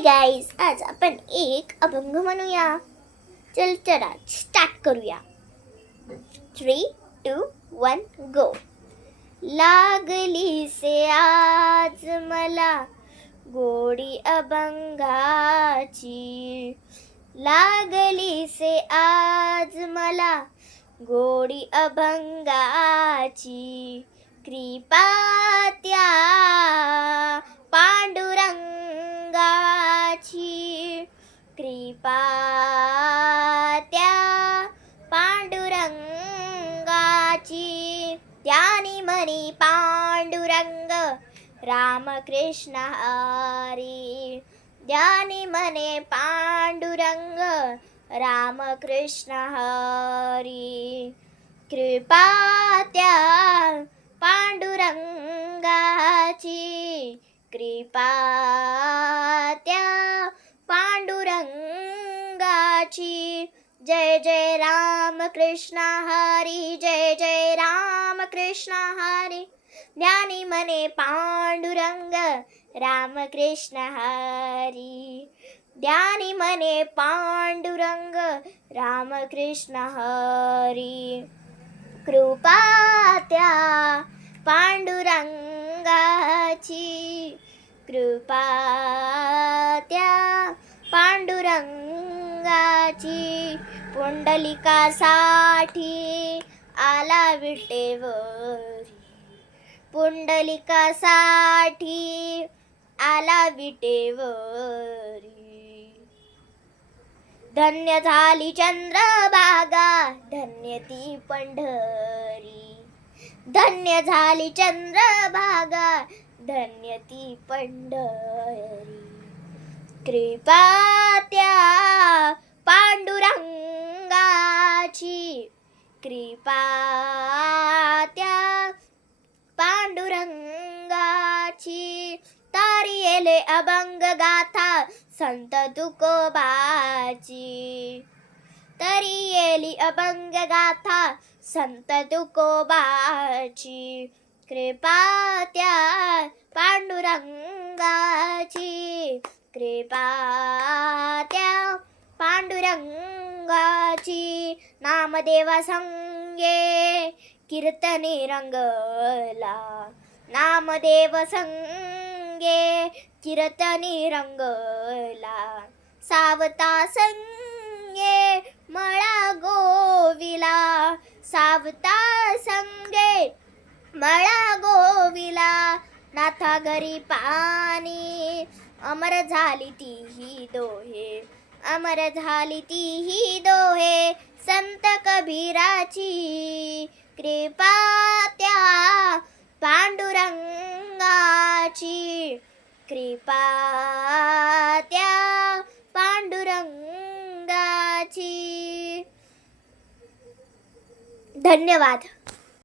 Guys, आज आपण एक अभंग म्हणूया. चला स्टार्ट करूया. 3, 2, 1 गो. लागली से आज मला गोडी अभंगाची, लागली से आज मला गोडी अभंगाची, कृपा त्या पांडुरंगाची, कृपा त्या पांडुरंगाची. त्यानी मनी पांडुरंग रामकृष्ण हरी, त्यानी मने पांडुरंग रामकृष्ण हरी, कृपा त्या पांडुरंगाची, कृपा त्या पांडुरंगाची. जय जय राम कृष्ण हरी, जय जय राम कृष्ण हरी, ज्ञानी मने पांडुरंग रामकृष्ण हरी, ज्ञानी मने पांडुरंग रामकृष्ण हरी, कृपा त्या पांडुरंगाची, कृपा त्या पांडुरंगाची. पुंडलिकासाठी आला विटेवरी, पुंडलिकासाठी आला विटेवरी. धन्य झाली चंद्रभागा, धन्य ती पंढरी, धन्य झाली चंद्रभागा, धन्य ती पंढरी, कृपा त्या पांडुरंगाची, कृपा त्या पांडुरंगाची. तारी येले अभंग गाथा संत तुकोबाची, तरी येली अभंग गाथा संत तुकोबाची, कृपा त्या पांडुरंगाची, कृपा त्या पांडुरंगाची. नामदेवा संगे कीर्तने रंगला, नामदेव संगे कीर्तने रंगला. सावता संगे मळा गोविला, सावता संगे मळा गोविला. नाथा घरी पाणी अमर झाली तीही दोहे, अमर झाली तीही दोहे. संत कबीराची, कृपा त्या पांडुरंगाची, कृपा त्या पांडुरंगाची. धन्यवाद.